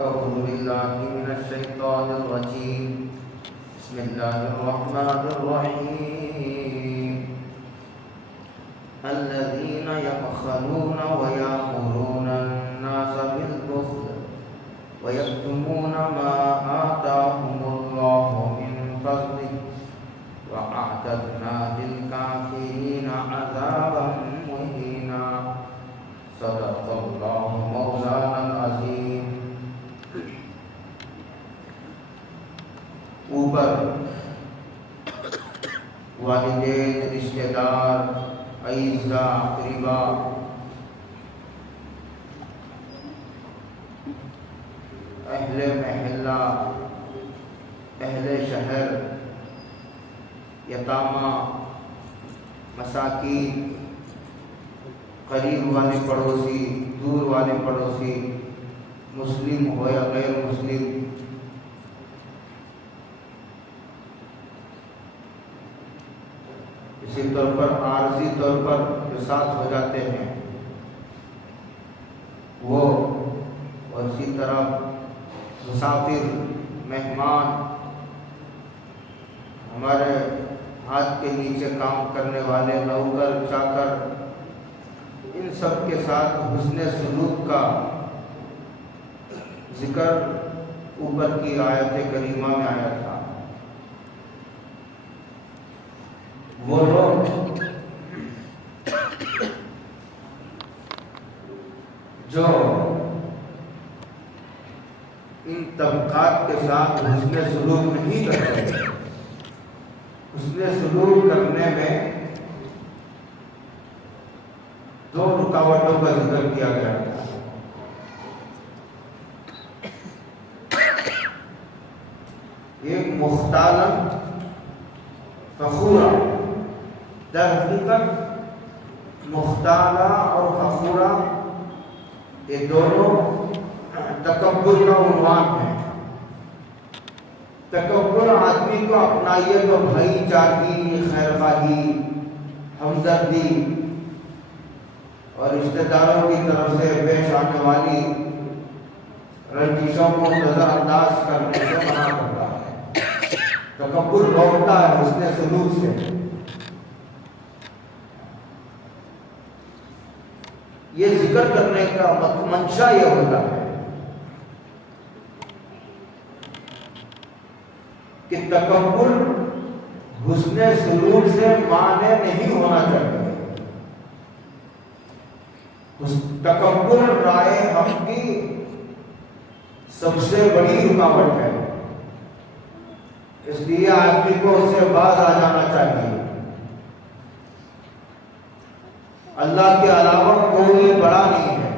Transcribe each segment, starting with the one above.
أعوذ بالله من الشيطان الرجيم بسم الله الرحمن الرحيم الذين يبخلون ويأمرون الناس بالبخل ويكتمون ما آتاهم الله من فضله وأعتدنا للكافرين عذابا مهينا صدق الله مولانا العظيم. اوپر والدین، رشتہ دار، اعزا، اقربا، اہل محلہ، اہل شہر، یتامہ، مساکین، قریب والے پڑوسی، دور والے پڑوسی، مسلم ہو یا غیر مسلم، اسی طور پر عارضی طور پر جو ساتھ ہو جاتے ہیں وہ، اور اسی طرح مسافر، مہمان، ہمارے ہاتھ کے نیچے کام کرنے والے نوکر، چاکر، ان سب کے ساتھ حسن سلوک کا ذکر اوپر کی آیت کریمہ میں آیا تھا. وہ لوگ جو ان طبقات کے ساتھ حسن سلوک نہیں کرتے، حسن سلوک کرنے میں دو رکاوٹوں کا ذکر کیا گیا تھا. ایک مختالا فخورا، در حقیقت مختالا اور فخورا یہ دونوں تکبر کا عنوان ہے. تکبر آدمی کو اپنائیت و بھائی چارگی، خیر خواہی، ہمدردی اور رشتہ داروں کی طرف سے پیش آنے والی رنجشوں کو نظر انداز کرنے سے منع کرتا ہے. تکبر روکتا ہے حسن سلوک سے. یہ ذکر کرنے کا منشا یہ ہوتا ہے کہ تکبر حسن سلوک سے مانع نہیں ہونا چاہیے. تکبر رائے حق کی سب سے بڑی رکاوٹ ہے. اس لیے آدمی کو اس سے باز آ جانا چاہیے. اللہ کے علاوہ کوئی بڑا نہیں ہے.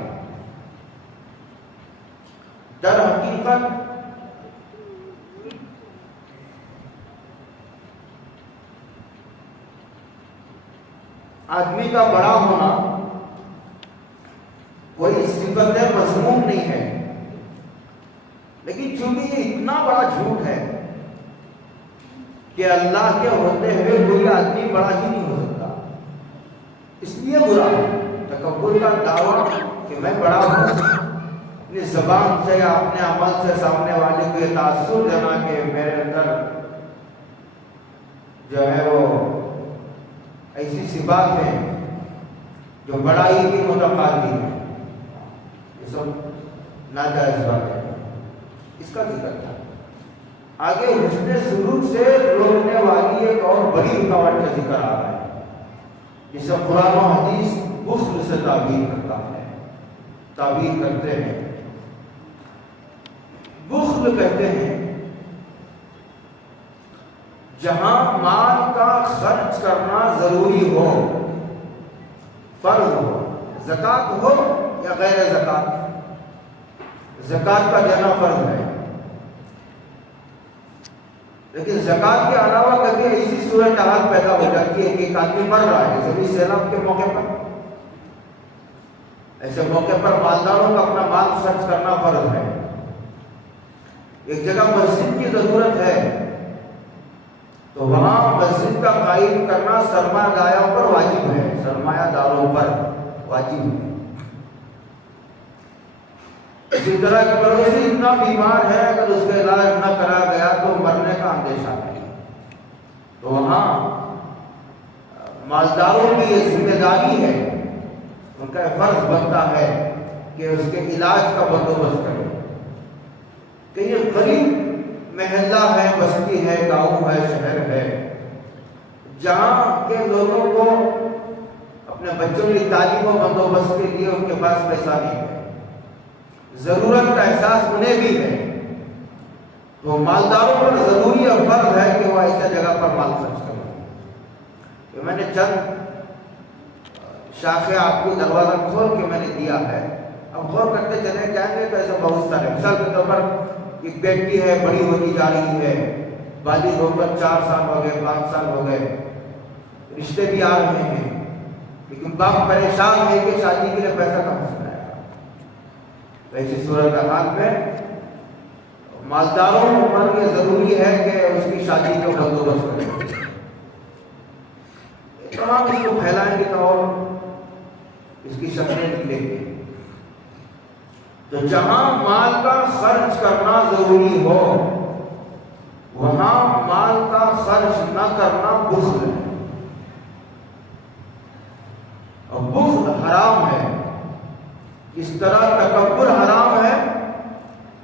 در حقیقت آدمی کا بڑا ہونا کوئی صفت مذموم نہیں ہے، لیکن چونکہ یہ اتنا بڑا جھوٹ ہے کہ اللہ کے ہوتے ہوئے کوئی آدمی بڑا ہی نہیں ہو سکتا، اس لیے برا ہے. تکبر کا دعویٰ کہ میں بڑا ہوں، اپنی زبان سے یا اپنے عمل سے سامنے والے کو یہ تاثر دینا کہ میرے اندر جو ہے وہ ایسی صفات ہیں جو بڑائی کی متقاضی ہے، یہ سب ناجائز بات ہے. اس کا ذکر تھا. آگے حسن سلوک سے روکنے والی ایک اور بڑی رکاوٹ کا ذکر آ رہا ہے جسے قرآن و حدیث بخل سے تعبیر کرتا ہے، تعبیر کرتے ہیں. بخل کہتے ہیں جہاں مال کا خرچ کرنا ضروری ہو، فرض ہو، زکوٰۃ ہو یا غیر زکوٰۃ. زکوٰۃ کا دینا فرض ہے، لیکن زکوٰۃ کے علاوہ کبھی ایسی صورتحال پیدا ہو جاتی ہے کہ ایک آدمی مر رہا ہے، جیسے بھی سیلاب کے موقع پر، ایسے موقع پر مالداروں کو اپنا مال خرچ کرنا فرض ہے. ایک جگہ مسجد کی ضرورت ہے تو وہاں مسجد کا قائم کرنا سرمایہ داروں پر واجب ہے، سرمایہ داروں پر واجب ہے. اسی طرح ایک پڑوسی اتنا بیمار ہے، اگر اس کا علاج نہ کرا گیا تو مرنے کا اندیشہ ہے، تو وہاں مالداروں کی یہ ذمہ داری ہے، ان کا فرض بنتا ہے کہ اس کے علاج کا بندوبست کرے۔ کہ یہ غریب محلہ ہے، بستی ہے، گاؤں ہے، شہر ہے، جہاں کے لوگوں کو اپنے بچوں کی تعلیم و بندوبست کے لیے ان کے پاس پیسہ نہیں ہے، ضرورت کا احساس انہیں بھی ہے، تو مالداروں پر ضروری اور فرض ہے کہ وہ ایسا جگہ پر مال خرچ کریں۔ میں نے چند شاخیں آپ کو دروازہ کھول کے میں نے دیا ہے، اب غور کرتے چلے جائیں گے تو ایسا بہت سارے، مثال کے طور پر ایک بیٹی ہے، بڑی ہوتی جا رہی ہے، بالغ ہو کر 4 سال ہو گئے، 5 سال ہو گئے، رشتے بھی آ رہے ہیں، لیکن باپ پریشان ہے کہ شادی کے لیے پیسہ کہاں سے لائے گا۔ تو ایسی صورتحال میں مالداروں پر یہ ضروری ہے کہ اس کی شادی کا بندوبست کریں، تمام اس کو پھیلائیں گے تو اور اس کی شکلیں نکلیں گی۔ تو جہاں مال کا خرچ کرنا ضروری ہو وہاں مال کا خرچ نہ کرنا بخل ہے، اور بخل حرام ہے۔ اس طرح تکبر حرام ہے،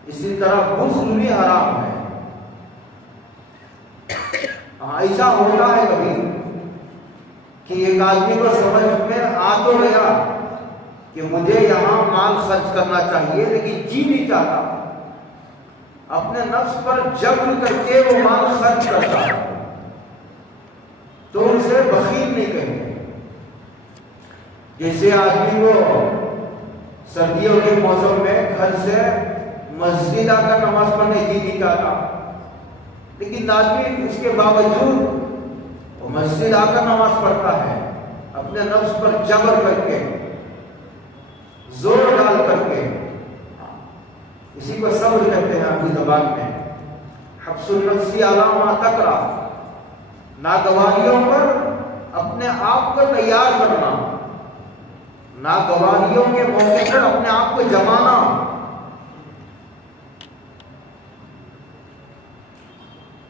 اسی طرح بخل بھی حرام ہے۔ ایسا ہوتا ہے کبھی کہ ایک آدمی کو سمجھ میں آ تو گیا کہ مجھے یہاں مال خرچ کرنا چاہیے، لیکن جی نہیں چاہتا، اپنے نفس پر جبر کر کے وہ مال خرچ کرتا ہے، تو اسے بخیل نہیں کہتے۔ جیسے آدمی کو سردیوں کے موسم میں گھر سے مسجد آ کر نماز پڑھنے جی نہیں چاہتا، لیکن آدمی اس کے باوجود وہ مسجد آ کر نماز پڑھتا ہے، اپنے نفس پر جبر کر کے، زور ڈال کر کے۔ اسی کو صبر کہتے ہیں اپنی زبان میں، حبس النفس علی ما تکرہ، ناگواریوں پر اپنے آپ کو تیار کرنا، ناگواریوں کے موقع پر اپنے آپ کو جمانا۔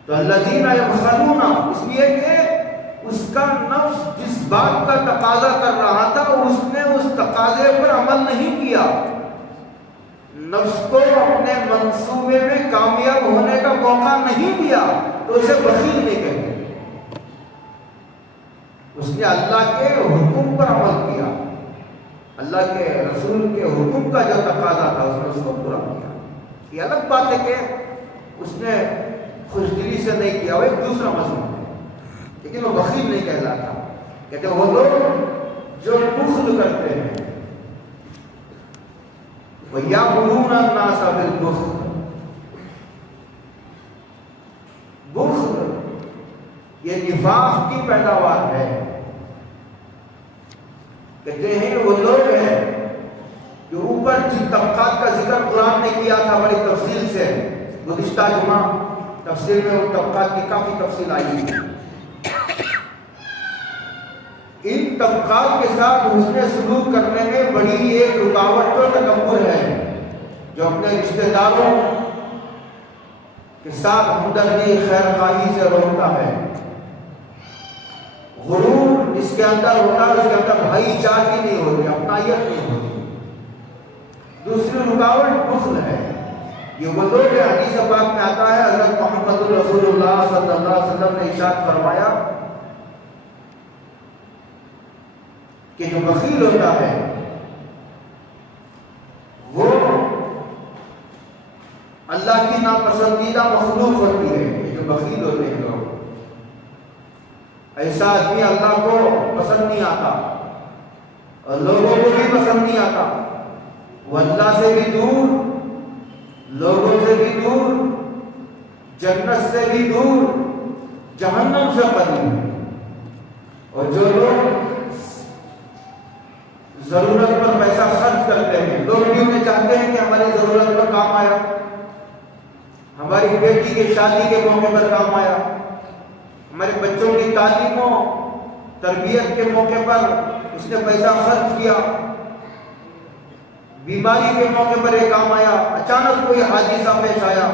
تو الذین یبخلون، اس لیے کہ اس کا نفس جس بات کا تقاضا کر رہا تھا اس نے اس تقاضے پر عمل نہیں کیا، نفس کو اپنے منصوبے میں کامیاب ہونے کا موقع نہیں دیا، تو اسے بخیل نہیں کہتے۔ اس نے اللہ کے حکم پر عمل کیا، اللہ کے رسول کے حکم کا جو تقاضا تھا اس نے اس کو پورا کیا۔ یہ الگ بات ہے کہ اس نے خوش دلی سے نہیں کیا، وہ ایک دوسرا مضمون ہے، لیکن وہ بخیل نہیں کہلاتا۔ کہتے وہ لوگ جو بخل کرتے ہیں، وَيَأْمُرُونَ النَّاسَ بِالْبُخْلِ، بخل یہ نفاق کی پیداوار ہے۔ کہتے ہیں وہ لوگ ہیں جو اوپر جن طبقات کا ذکر قرآن نے کیا تھا بڑی تفصیل سے، گزشتہ جمعہ تفسیر میں ان طبقات کی کافی تفصیل آئی ہے۔ ان طبقات کے ساتھ حسن سلوک کرنے میں بڑی ایک رکاوٹ تو تکبر ہے، جو اپنے رشتہ داروں کے ساتھ ہمدردی خیر خواہی سے روکتا ہے۔ غرور اس کے اندر ہوتا ہے، اس کے اندر بھائی چارگی نہیں ہوتی، اپنائیت نہیں ہوتی۔ دوسری رکاوٹ بخل ہے۔ یہ وہ لوگ ہیں، حدیث پاک میں آتا ہے، حضرت محمد رسول اللہ صلی اللہ علیہ وسلم نے ارشاد فرمایا کہ جو بخیل ہوتا ہے وہ اللہ کی ناپسندیدہ مخلوق ہوتی ہے۔ یہ جو بخیل ہوتے ہیں لوگ، ایسا آدمی اللہ کو پسند نہیں آتا اور لوگوں کو بھی پسند نہیں آتا، وہ اللہ سے بھی دور، لوگوں سے بھی دور، جنت سے بھی دور، جہنم سے قریب۔ اور جو لوگ ضرورت پر پیسہ خرچ کرتے ہیں، لوگ بھی انہیں چاہتے ہیں کہ ہماری ضرورت پر کام آیا، ہماری بیٹی کی شادی کے موقع پر کام آیا، ہمارے بچوں کی تعلیم و تربیت کے موقع پر اس نے پیسہ خرچ کیا، بیماری کے موقع پر ایک کام آیا، اچانک کوئی حادثہ پیش آیا،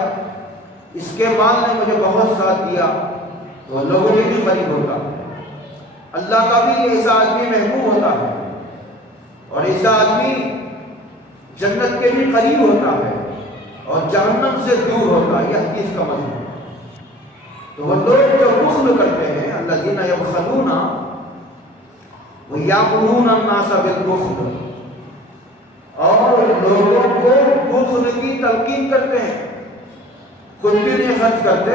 اس کے مال نے مجھے بہت ساتھ دیا، تو لوگوں کے بھی قریب ہوتا ہے، اللہ کا بھی ایسا آدمی محبوب ہوتا ہے، اور ایسا آدمی جنت کے بھی قریب ہوتا ہے اور جہنم سے دور ہوتا ہے۔ یہ حدیث کا مضمون ہے۔ تو وہ لوگ جو بخل کرتے ہیں، الذین یبخلون ویأمرون الناس بالبخل، اور لوگوں کو بخل کی تلقین کرتے ہیں، خود بھی نہیں خرچ کرتے،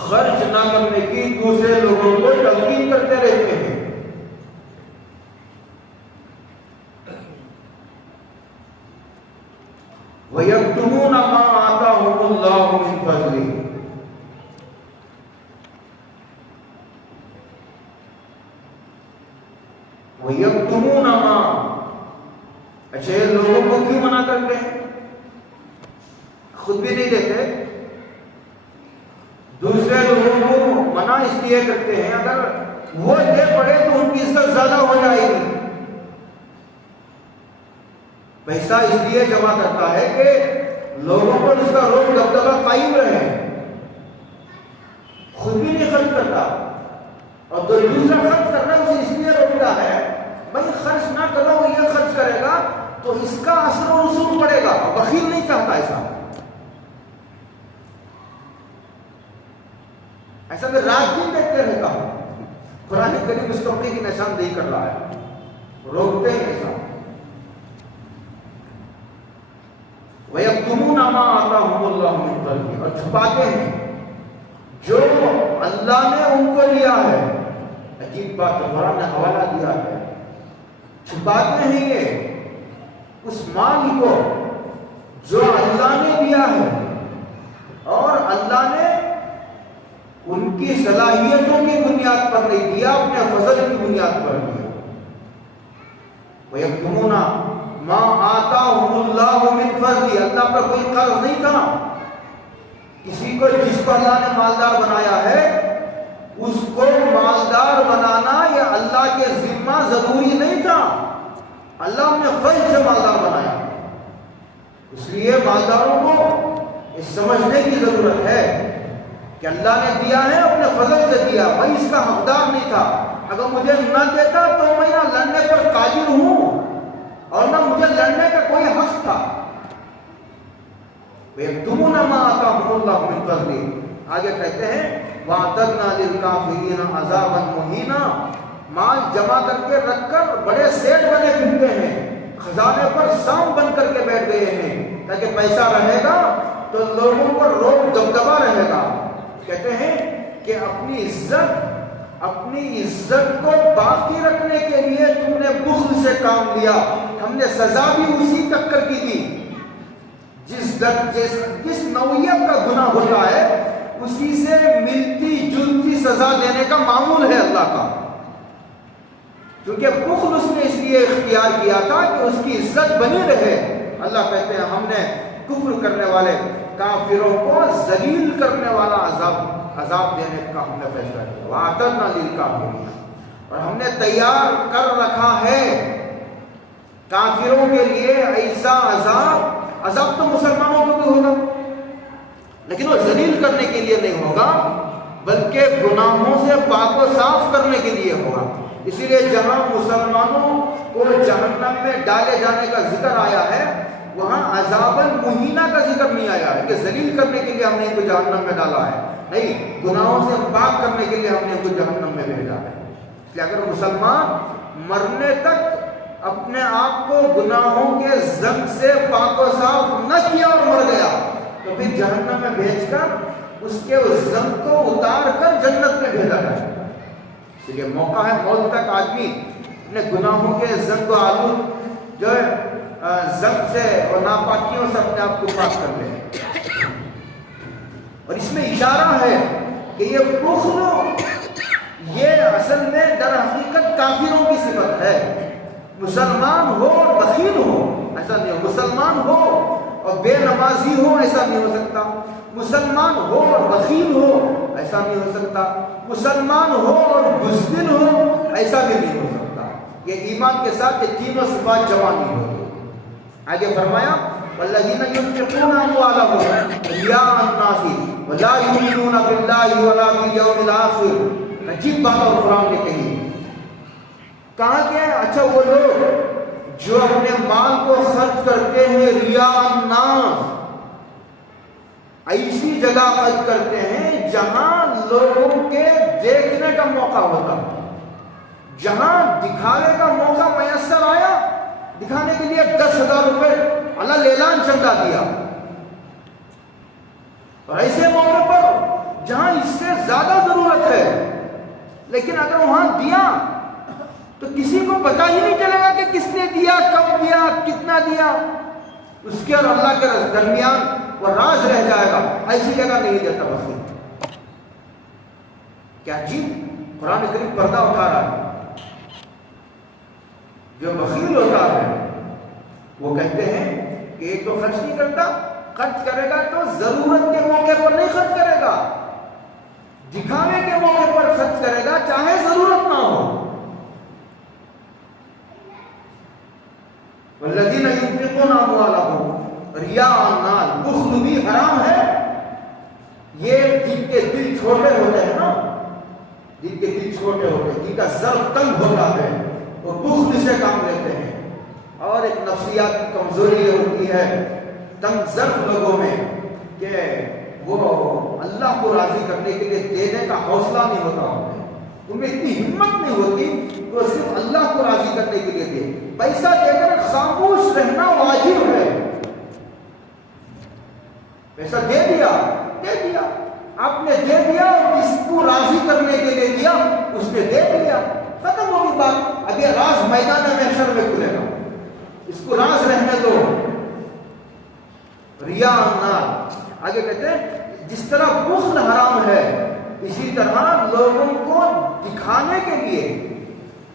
خرچ نہ کرنے کی دوسرے لوگوں کو تلقین کرتے رہتے ہیں۔ وَيَكْتُمُونَ مَا آتَاهُمُ اللَّهُ مِنْ فَضْلِهِ، وَيَكْتُمُونَ مَا، اچھا یہ لوگوں کو کیوں منع کرتے ہیں؟ خود بھی نہیں دیتے، دوسرے لوگوں کو منع اس لیے کرتے ہیں اگر وہ دے پڑے تو ان کی عزت زیادہ ہو جائے گی۔ پیسہ اس لیے جمع کرتا ہے کہ لوگوں پر اس کا روب دبدبہ قائم رہے، خود بھی نہیں خرچ کرتا، اور جو دوسرا خرچ کرنا اسے اس لیے روکتا ہے بھائی خرچ نہ کرو، یہ خرچ کرے گا تو اس کا اثر و رسوخ پڑے گا، بخیل نہیں چاہتا ایسا میں رات دن دیکھتے رہتا ہوں۔ قرآن کریم اس طبقے کی نشاندہی کر رہا ہے، روکتے ہیں ایسا۔ وَيَكْتُمُونَ مَا آتَاهُمُ اللَّهُ مِنْ فَضْلِهِ، اور چھپاتے ہیں جو اللہ نے ان کو دیا ہے۔ عجیب بات ہے، قرآن نے حوالہ دیا ہے، چھپاتے ہیں یہ اس مال کو جو اللہ نے دیا ہے، اور اللہ نے ان کی صلاحیتوں کی بنیاد پر نہیں دیا، اپنے فضل کی بنیاد پر دیا۔ وَيَكْتُمُونَ مَا آتَاهُمُ اللَّهُ مِنْ فَضْلِهِ، اللہ پر کوئی قرض نہیں تھا، کسی کو جس کو اللہ نے مالدار بنایا ہے اس کو مالدار بنانا یہ اللہ کے ذمہ ضروری نہیں تھا، اللہ نے فضل سے مالدار بنایا۔ اس لیے مالداروں کو اس سمجھنے کی ضرورت ہے کہ اللہ نے دیا ہے، اپنے فضل سے دیا، میں اس کا حقدار نہیں تھا، اگر مجھے نہ دیتا تو میں نہ لڑنے پر قادر ہوں اور نہ مجھے لڑنے کا کوئی حق تھا۔ وَيَكْتُمُونَ مَا آتَاهُمُ اللَّهُ مِنْ فَضْلِهِ، آگے کہتے ہیں وَأَعْتَدْنَا لِلْكَافِرِينَ عَذَابًا مُهِينًا، مال جمع کر کے رکھ کر بڑے سیٹ بنے پھرتے ہیں، خزانے پر سام بن کر کے بیٹھ گئے ہیں تاکہ پیسہ رہے گا تو لوگوں پر روب دبدبا رہے گا۔ کہتے ہیں کہ اپنی عزت کو باقی رکھنے کے لیے تم نے بخل سے کام لیا، ہم نے سزا بھی اسی ٹکر کی دی، جس نوعیت کا گناہ ہوتا ہے اسی سے ملتی جلتی سزا دینے کا معمول ہے اللہ کا، کیونکہ بخل اس نے اس لیے اختیار کیا تھا کہ اس کی عزت بنی رہے۔ اللہ کہتے ہیں ہم نے کفر کرنے والے کافروں کو ذلیل کرنے والا عذاب دینے کا ہم نے فیصلہ کیا۔ وَأَعْتَدْنَا لِلْكَافِرِينَ، اور ہم نے تیار کر رکھا ہے کافروں کے لیے ایسا عذاب تو مسلمانوں کو بھی ہوگا لیکن وہ ذلیل کرنے کے لیے نہیں ہوگا بلکہ گناہوں سے پاک و صاف کرنے کے لیے ہوگا۔ اسی لیے جہاں مسلمانوں کو جہنم میں ڈالے جانے کا ذکر آیا ہے وہاں عذاب المہینہ کا ذکر نہیں آیا ہے کہ ذلیل کرنے کے لیے ہم نے ان کو جہنم میں ڈالا ہے، نہیں، گناہوں سے پاک کرنے کے لیے ہم نے ان کو جہنم میں بھیجا ہے۔ اس لیے اگر مسلمان مرنے تک اپنے آپ کو گناہوں کے زنگ سے پاک و صاف نہ کیا اور مر گیا تو پھر جہنم میں بھیج کر اس کے اس زنگ کو اتار کر جنت میں بھیجا جائے۔ اس لیے موقع ہے موت تک آدمی اپنے گناہوں کے زنگ و آلود جو ہے زنگ سے اور ناپاکیوں سے اپنے آپ کو پاک کر لے۔ اور اس میں اشارہ ہے کہ یہ بخل یہ اصل میں در حقیقت کافروں کی صفت ہے۔ مسلمان ہو اور بخیل ہو ایسا نہیں ہو، مسلمان ہو اور بے نمازی ہو ایسا نہیں ہو سکتا، مسلمان ہو اور بخیل ہو ایسا نہیں ہو سکتا، مسلمان ہو اور بزدل ہو ایسا بھی نہیں ہو سکتا۔ یہ ایمان کے ساتھ یہ تینوں صفات جمع نہیں ہوتی. آگے فرمایا والذین ينفقون اموالهم رئاء الناس ولا يؤمنون بالله ولا بالیوم الاخر. عجیب بات اور قرآن نے کہی. کہاں کہ اچھا وہ لوگ جو اپنے مال کو خرچ کرتے ہیں ریا الناس، ایسی جگہ خرچ کرتے ہیں جہاں لوگوں کے دیکھنے کا موقع ہوتا ہے، جہاں دکھانے کا موقع میسر آیا، دکھانے کے لیے 10,000 روپے اللہ لیلان چندہ دیا، اور ایسے موقع پر جہاں اس سے زیادہ ضرورت ہے لیکن اگر وہاں دیا تو کسی کو پتہ ہی نہیں چلے گا کہ کس نے دیا، کب دیا، کتنا دیا. اس کے اور اللہ کے درمیان وہ راز رہ جائے گا. ایسی جگہ نہیں دیتا بخیل. کیا عجیب قرآن کریم پردہ اٹھا رہا ہے. جو بخیل ہوتا ہے وہ کہتے ہیں کہ ایک تو خرچ نہیں کرتا، خرچ کرے گا تو ضرورت کے موقع پر نہیں خرچ کرے گا، دکھانے کے موقع پر خرچ کرے گا چاہے ضرورت نہ ہو. والذین ينفقون اموالهم رئاء الناس. بخل بھی حرام ہے. یہ جن کے دل چھوٹے ہوتے ہیں نا، جن کے دل چھوٹے ہوتے ہیں، جن کا ظرف تنگ ہوتا ہے، وہ بخل سے کام لیتے ہیں. اور ایک نفسیات کی کمزوری یہ ہوتی ہے تنگ ظرف لوگوں میں کہ وہ اللہ کو راضی کرنے کے لیے دینے کا حوصلہ نہیں ہوتا ہوتا ہے. ان میں اتنی ہمت نہیں ہوتی کہ وہ صرف اللہ کو راضی کرنے کے لیے دے. پیسہ دے کر خاموش رہنا واجب ہے. پیسہ دے دیا، آپ نے دے دیا، اور اس کو راضی کرنے کے لیے دیا، اس نے دے دیا، ختم ہوگی بات. اب یہ راز میدان محشر میں کھلے گا. اس کو راز رہنے دو. ریا الناس. آگے کہتے ہیں جس طرح بخل حرام ہے اسی طرح لوگوں کو دکھانے کے لیے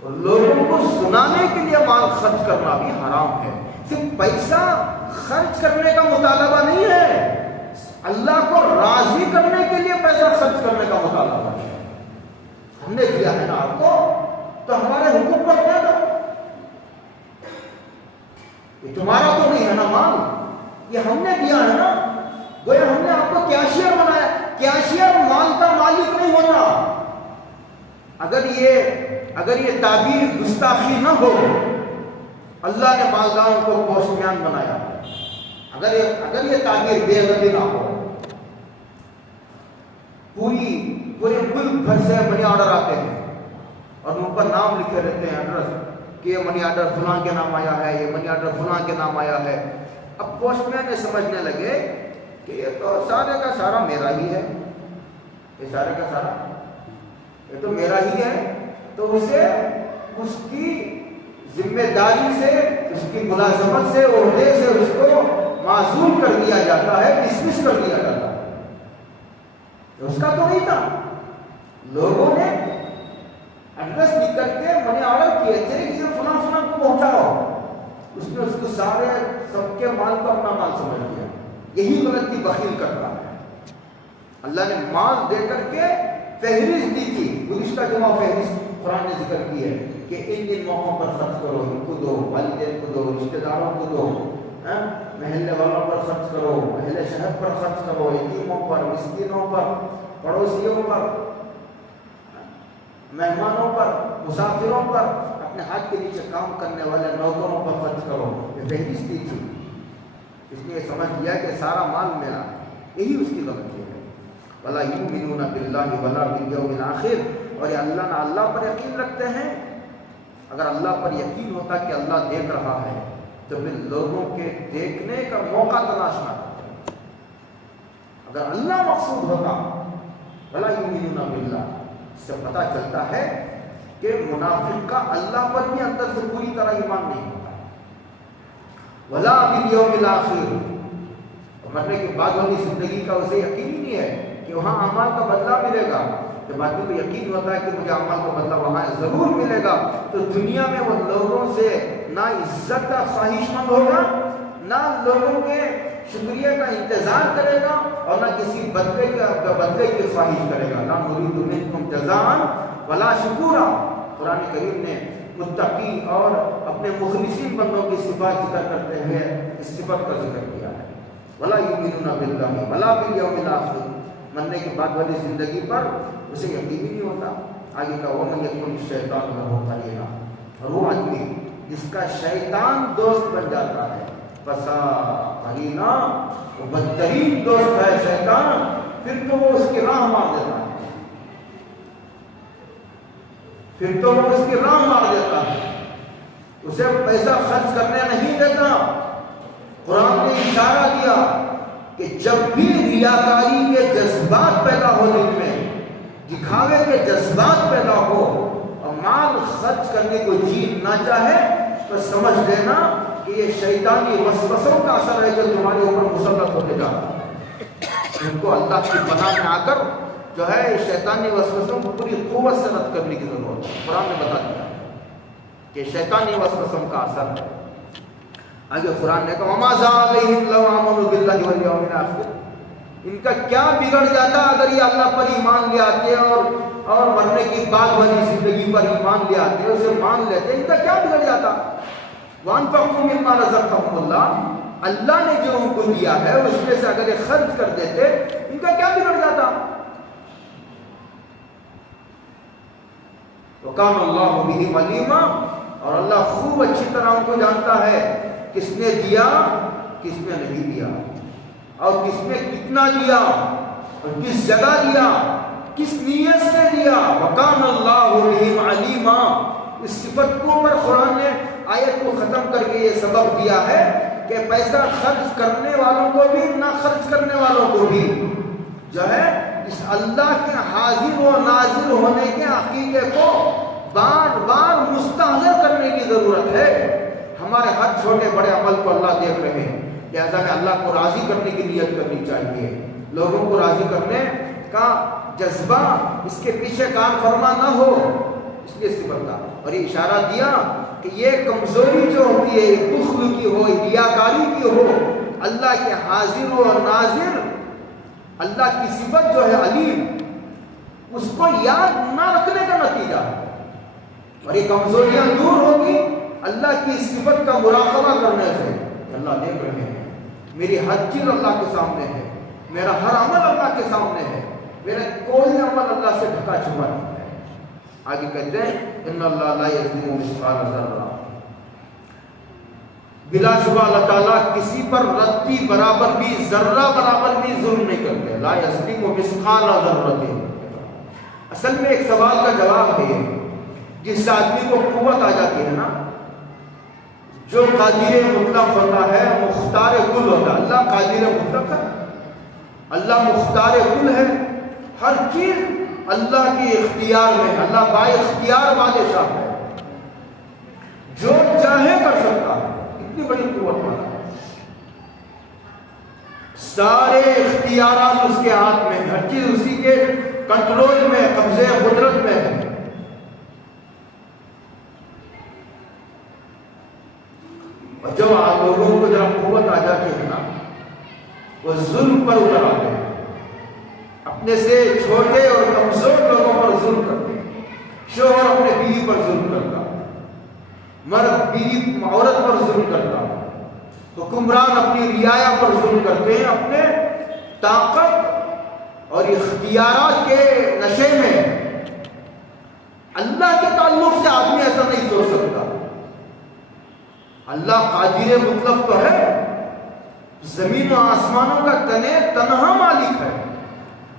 اور لوگوں کو سنانے کے لیے مال خرچ کرنا بھی حرام ہے. صرف پیسہ خرچ کرنے کا مطالبہ نہیں ہے، اللہ کو راضی کرنے کے لیے پیسہ خرچ کرنے کا مطالبہ ہے. ہم نے دیا ہے نا آپ کو تو ہمارے حکم پر دے دو. یہ تمہارا تو نہیں ہے نا مال، یہ ہم نے دیا ہے نا. گویا ہم نے آپ کو کیشیئر بنایا. کیشیئر مال کا مالک نہیں ہوتا. اگر یہ تعبیر گستاخی نہ ہو، اللہ نے مالداروں کو پوسٹ مین بنایا. اگر یہ تعبیر بے ادبی نہ ہو، پورے ملک بھر سے منی آرڈر آتے ہیں اور ان پر نام لکھے رہتے ہیں، ایڈریس کہ یہ منی آرڈر فلاں کے نام آیا ہے، یہ منی آرڈر فلاں کے نام آیا ہے. اب پوسٹ مین نے سمجھنے لگے کہ یہ تو سارے کا سارا میرا ہی ہے، یہ سارے کا سارا یہ تو میرا ہی ہے. تو اسے اس کی ذمہ داری سے، اس کی ملازمت سے، عہدے سے اس کو معزول کر دیا جاتا ہے، ڈسمس کر دیا جاتا ہے. اس کا تو نہیں تھا. لوگوں نے ایڈریس لکھ کر کے منی آرڈر کیے تھے کہ یہ فلاں فلاں کو پہنچاؤ. اس نے اس کو سارے سب کے مال کو اپنا مال سمجھ لیا. یہی غلطی بخیل کرتا ہے. اللہ نے مال دے کر کے فہرست دی تھی. گزشتہ جمعہ فہرست قرآن نے ذکر کی ہے کہ ان موقعوں پر خرچ کرو، ان کو دو، والدین کو دو، رشتہ داروں کو دو، محلے والوں پر خرچ کرو، اہل شہر پر خرچ کرو، یتیموں پر، مسکینوں پر، پڑوسیوں پر، مہمانوں پر، مسافروں پر، اپنے ہاتھ کے نیچے کام کرنے والے نوکروں پر خرچ کرو. یہ فہرست دی تھی. اس نے سمجھ لیا کہ سارا مال میرا. یہی اس کی غلطی ہے. وَلَا يُؤْمِنُونَ بِاللَّهِ وَلَا بِالْيَوْمِ الْآخِرِ. اور یہ اللہ پر یقین رکھتے ہیں. اگر اللہ پر یقین ہوتا کہ اللہ دیکھ رہا ہے تو پھر لوگوں کے دیکھنے کا موقع تلاش نہ کرتے. اگر اللہ مقصود ہوتا وَلَا يُؤْمِنُونَ بِاللَّهِ، اس سے پتہ چلتا ہے کہ منافق کا اللہ پر بھی اندر سے پوری طرح ایمان نہیں ہوتا. وَلَا بِالْيَوْمِ الْآخِرِ. مرنے کے بعد والی زندگی کا اسے یقین ہی نہیں ہے کہ وہاں اعمال کا بدلہ ملے گا. جب آدمی کو یقین ہوتا ہے کہ مجھے اعمال کا بدلہ وہاں ضرور ملے گا تو دنیا میں وہ لوگوں سے نہ عزت کا خواہش مند ہوگا، نہ لوگوں کے شکریہ کا انتظار کرے گا، اور نہ کسی بدلے کی خواہش کرے گا. نہ نريد منكم جزاء ولا شکورا. قرآن کریم نے متقی اور اپنے مخلصین بندوں کی صفات ذکر کرتے ہوئے اس صفت کا ذکر کیا ہے۔ وَلَا يُؤْمِنُونَ بِاللَّهِ وَلَا بِالْيَوْمِ الْآخِرِ، مرنے کے بعد والی زندگی پر اسے یقین ہی نہیں ہوتا۔ آگے کا وَمَن يَكُنِ الشَّيْطَانُ لَهُ قَرِينًا، اور وہ آدمی جس کا شیطان دوست بن جاتا ہے، فَسَاءَ قَرِينًا، وہ بدترین دوست ہے شیطان، پھر تو وہ اس کی راہ مار دیتا ہے، پھر تو وہ اس کی راہ مار دیتا ہے، اسے پیسہ خرچ کرنے نہیں دیتا۔ قرآن نے اشارہ دیا کہ جب بھی ریاکاری کے جذبات پیدا ہو دل میں، دکھاوے کے جذبات پیدا ہو اور مال خرچ کرنے کو جی نہ چاہے، تو سمجھ لینا کہ یہ شیطانی وسوسوں کا اثر ہے جو تمہارے اوپر مسلط ہوتے جا رہا ہے۔ ان کو اللہ کی پناہ میں آ کر جو ہے شیطانی وسوسوں کو پوری قوت سے رد کرنے کی ضرورت ہے۔ قرآن نے بتا دیا کہ شیطانی وسوسوں کا اثر ہے۔ آگے قرآن نے کہا وَمَا زَعَلَيْهِمْ لَوْ آمَنُوا بِاللَّهِ وَالْيَوْمِ الْآخِرِ، ان کا کیا بگڑ جاتا اگر یہ اللہ پر ایمان لے آتے اور مرنے کی بعد والی زندگی پر ایمان لے آتے، اسے مان لیتے، ان کا کیا بگڑ جاتا؟ وَأَنفَقُوا مِمَّا رَزَقَهُمُ اللَّهُ، اللہ نے جو ان کو دیا ہے اس میں سے اگر یہ خرچ کر دیتے، ان کا کیا بگڑ جاتا؟ وَكَانَ اللَّهُ بِهِمْ عَلِيمًا، اور اللہ خوب اچھی طرح ان کو جانتا ہے کس نے دیا کس نے نہیں دیا، اور کس نے کتنا دیا اور کس جگہ دیا، کس نیت سے دیا۔ وَكَانَ اللَّهُ بِهِمْ عَلِيمًا، اس صفت کو پر قرآن نے آیت کو ختم کر کے یہ سبق دیا ہے کہ پیسہ خرچ کرنے والوں کو بھی نہ خرچ کرنے والوں کو بھی جو ہے اس اللہ کے حاضر و ناظر ہونے کے عقیدے کو بار بار مستحضر کرنے کی ضرورت ہے۔ ہمارے ہر چھوٹے بڑے عمل کو اللہ دیکھ رہے ہیں، لہذا ہمیں اللہ کو راضی کرنے کی نیت کرنی چاہیے۔ لوگوں کو راضی کرنے کا جذبہ اس کے پیچھے کام فرما نہ ہو، اس لیے صفت کا اور یہ اشارہ دیا کہ یہ کمزوری جو ہوتی ہے، یہ بخل کی ہو، ریاکاری کی ہو، اللہ کے حاضر و ناظر اللہ کی صفت جو ہے علیم، اس کو یاد نہ رکھنے کا نتیجہ ہے، اور یہ کمزوریاں دور ہوگی اللہ کی صفت کا مراقبہ کرنے سے۔ اللہ دیکھ رہے ہیں، میری ہر چیز اللہ کے سامنے ہے، میرا ہر عمل اللہ کے سامنے ہے، میرا کوئی عمل اللہ سے ڈھکا چھپا نہیں ہے۔ آگے کہتے ہیں ان اللہ لا یظلم مثقال ذرہ، بلا شبہ اللہ تعالیٰ کسی پر رتی برابر بھی، ذرہ برابر بھی ظلم نہیں کرتے۔ لا یظلم مثقال ذرہ، اصل میں ایک سوال کا جواب ہے، جس آدمی کو قوت آ جاتی ہے نا، جو قادر مطلق ہوتا ہے مختار کل ہوتا ہے۔ اللہ قادر مطلق ہے، اللہ مختار کل ہے، ہر چیز اللہ کی اختیار میں، اللہ با اختیار بادشاہ ہے، جو چاہے کر سکتا ہے، اتنی بڑی قوت والا ہے، سارے اختیارات اس کے ہاتھ میں، ہر چیز اسی کے کنٹرول میں، قبضے قدرت میں ہے۔ اور جب آپ لوگوں کو جب قوت آ جاتی ہے نا، وہ ظلم پر اتر آتے ہیں، اپنے سے چھوٹے اور کمزور لوگوں پر ظلم کرتے ہیں۔ شوہر اپنے بیوی پر ظلم کرتا، مرد بیوی عورت پر ظلم کرتا، حکمران اپنی رعایا پر ظلم کرتے ہیں، اپنے طاقت اور اختیارات کے نشے میں۔ اللہ کے تعلق سے آدمی ایسا نہیں سوچ سکتا۔ اللہ قادر مطلق تو ہے، زمین و آسمانوں کا تنہا مالک ہے،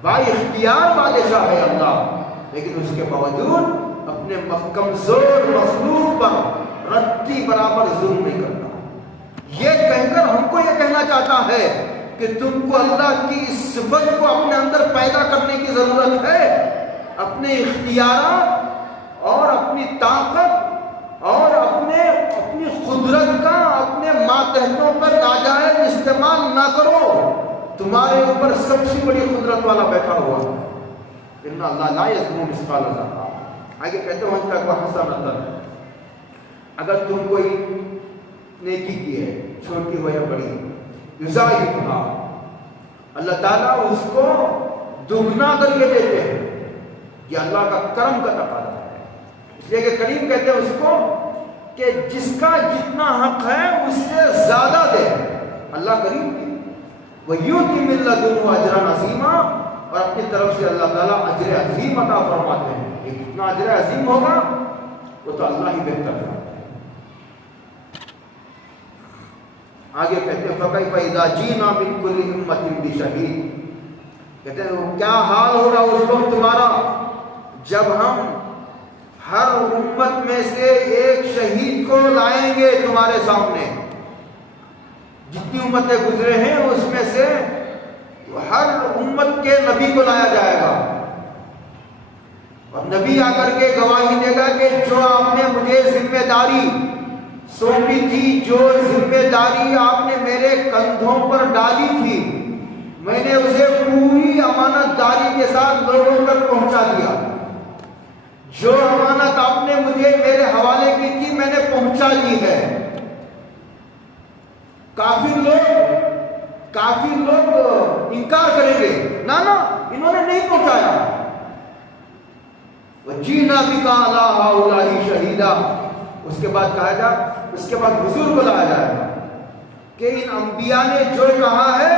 با اختیار بادشاہ ہے اللہ، لیکن اس کے باوجود اپنے کمزور مخلوق پر رتی برابر ظلم نہیں کرتا۔ یہ کہہ کر ہم کو یہ کہنا چاہتا ہے کہ تم کو اللہ کی اس صفت کو اپنے اندر پیدا کرنے کی ضرورت ہے، اپنے اختیارات اور اپنی طاقت اور اپنی قدرت کا اپنے ماتحتوں پر ناجائز استعمال نہ کرو، تمہارے اوپر سب سے بڑی قدرت والا بیٹھا ہوا ہے۔ ان اللہ لا یظلم مثقال ذرہ، آگے کہتے ہیں تک حسنۃ، اگر تم کوئی نیکی کی ہے، چھوٹی ہو یا بڑی، یضاعفھا، اللہ تعالیٰ اس کو دگنا کر کے دیتے ہیں، یہ اللہ کا کرم کا تقاضا ہے۔ اس لیے کہ کریم کہتے ہیں اس کو کہ جس کا جتنا حق ہے اس سے زیادہ دے. اللہ کریم کی وَيُؤْتِ مِن لَّدُنْهُ أَجْرًا عَظِيمًا، اور اپنی طرف سے اللہ تعالیٰ اجر عظیم عطا فرماتے ہیں. یہ کتنا اجر عظیم ہوگا وہ تو اللہ ہی بہتر جانتا ہے. آگے کہتے ہیں فَكَيْفَ إِذَا جِئْنَا مِن كُلِّ أُمَّةٍ بِشَهِيدٍ، کہتے ہیں کیا حال ہوگا اس وقت تمہارا جب ہم ہر امت میں سے ایک شہید کو لائیں گے تمہارے سامنے. جتنی امتیں گزرے ہیں اس میں سے ہر امت کے نبی کو لایا جائے گا، اور نبی آ کر کے گواہی دے گا کہ جو آپ نے مجھے ذمہ داری سونپی تھی، جو ذمہ داری آپ نے میرے کندھوں پر ڈالی تھی، میں نے اسے پوری امانت داری کے ساتھ لوگوں تک پہنچا دیا. جو امانت آپ نے مجھے میرے حوالے کی تھی میں نے پہنچا دی ہے. کافی لوگ انکار کریں گے، نہ انہوں نے نہیں پہنچایا. وَجِئْنَا بِكَ عَلَىٰ هَٰؤُلَاءِ شَهِيدًا، اس کے بعد کہا جا، اس کے بعد حضور کو لایا جائے گا کہ ان انبیاء نے جو کہا ہے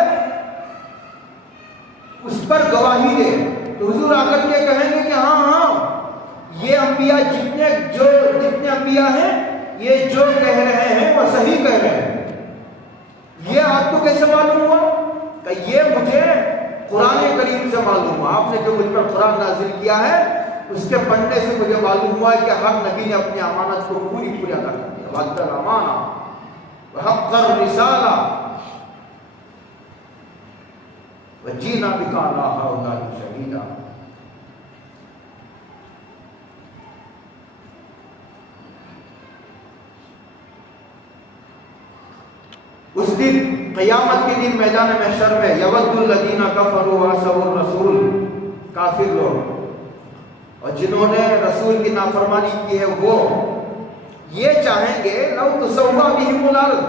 اس پر گواہی دے. تو حضور آ کر کے کہیں گے کہ ہاں یہ انبیاء جتنے انبیاء ہیں یہ جو کہہ رہے ہیں وہ صحیح کہہ رہے ہیں. یہ آپ کو کیسے معلوم ہوا؟ کہ یہ مجھے قرآن کریم سے معلوم ہوا. آپ نے جو مجھ پر قرآن نازل کیا ہے اس کے پڑھنے سے مجھے معلوم ہوا ہے کہ ہر نبی نے اپنی امانت کو پوری ادا کر دیا. وَأَدَّى الْأَمَانَةَ وَحَقَّ الرِّسَالَةَ وَجِئْنَا بِكَ عَلَىٰ هَٰؤُلَاءِ شَهِيدًا. اس دن قیامت کے دن میدان محشر میں یود الذین کفروا وعصوا الرسول، کافر لوگ اور جنہوں نے رسول کی نافرمانی کی ہے وہ یہ چاہیں گے لو تسوا بہم الارض،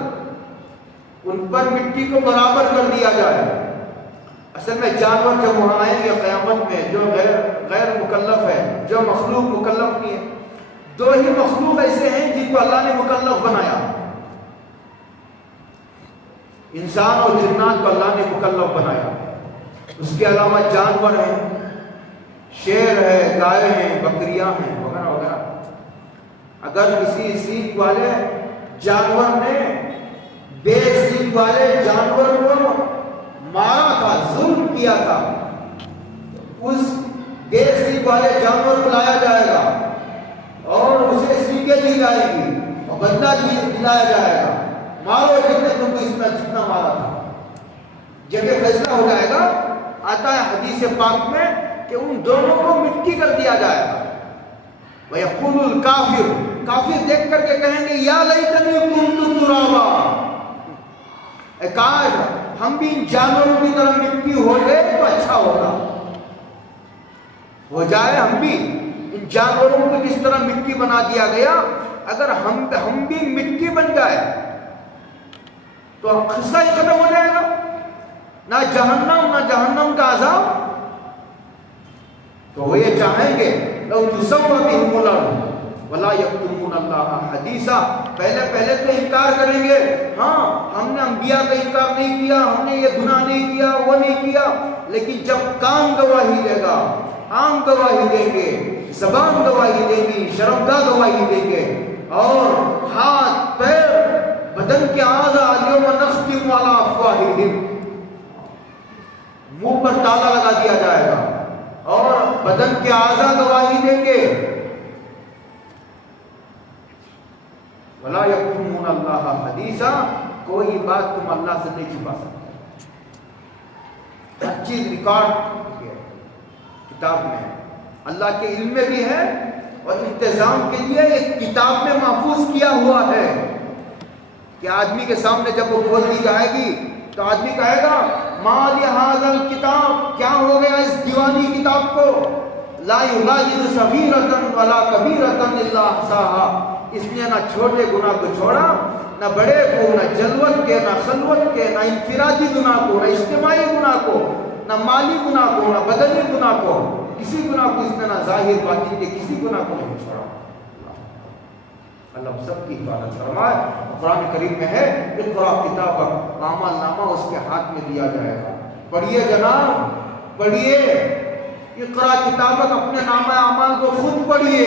ان پر مٹی کو برابر کر دیا جائے. اصل میں جانور جب وہاں آئیں گے قیامت میں جو غیر مکلف ہے، جو مخلوق مکلف نہیں ہے، دو ہی مخلوق ایسے ہیں جن کو اللہ نے مکلف بنایا. انسان اور جنات کو اللہ نے مکلف بنایا. اس کے علاوہ جانور ہیں، شیر ہے، گائے ہیں، بکریاں ہیں، وغیرہ وغیرہ. اگر کسی سینگ والے جانور نے بے سینگ والے جانور کو مارا تھا، ظلم کیا تھا، اس بے سینگ والے جانور کو لایا جائے گا اور اسے سینگیں دی جائے گی اور بدلہ دلایا جائے گا. مارو جتنے تم کو جتنا مارا تھا. جب یہ فیصلہ ہو جائے گا آتا ہے حدیث پاک میں کہ ان دونوں کو مٹی کر دیا جائے گا. وَيَقُولُ الْكَافِرُ، کافر دیکھ کر کے کہیں گے یا لیتنی كُنتُ تُرَابًا، اے کاش ہم بھی ان جانوروں کی طرح مٹی ہو گئے تو اچھا ہوگا. ہو جائے ہم بھی ان جانوروں کو جس طرح مٹی بنا دیا گیا، اگر ہم بھی مٹی بن جائے تو قصہ ہی ختم ہو جائے گا. نہ جہنم کا عذاب. تو وہ یہ چاہیں گے لو تسوا بہم الارض ولا یکتمون اللہ حدیثا. پہلے تو انکار کریں گے، ہاں ہم نے انبیاء کا انکار نہیں کیا، ہم نے یہ گناہ نہیں کیا، وہ نہیں کیا. لیکن جب کان گواہی دے گا، آنکھ گواہی دیں گے، زبان گواہی دیں گی، شرمگاہ گواہی دیں گے، اور ہاتھ پیر بدن کے اعضاء اليوم نختم علی افواہہم، منہ پر تالا لگا دیا جائے گا اور بدن کے اعضاء گواہی دیں گے. ولا یکتمون اللہ حدیثا، کوئی بات تم اللہ سے نہیں چھپا سکتے. ہر چیز ریکارڈ کتاب میں، اللہ کے علم میں بھی ہے اور انتظام کے لیے ایک کتاب میں محفوظ کیا ہوا ہے کہ آدمی کے سامنے جب وہ کھول دی جائے گی تو آدمی کہے گا ما لہذا الکتاب، کیا ہو گیا اس دیوانی کتاب کو، لا یغادر صغیرۃ ولا کبیرۃ الا احصاها، اس نے نہ چھوٹے گناہ کو چھوڑا، نہ بڑے کو، نہ جلوت کے، نہ خلوت کے، نہ انفرادی گناہ کو، نہ اجتماعی گناہ کو، نہ مالی گناہ کو، نہ بدنی گناہ کو، کسی گناہ کو اس نے نہ ظاہر باطن کے کسی گناہ کو نہیں چھوڑا. اللہ سب کی حفاظت فرمائے۔ قرآن کریم میں ہے اقرا کتابک، اعمال نامہ اس کے ہاتھ میں دیا جائے گا۔ پڑھیے جناب، پڑھیے، اقرا کتابک، اپنے نامہ اعمال کو خود پڑھیے۔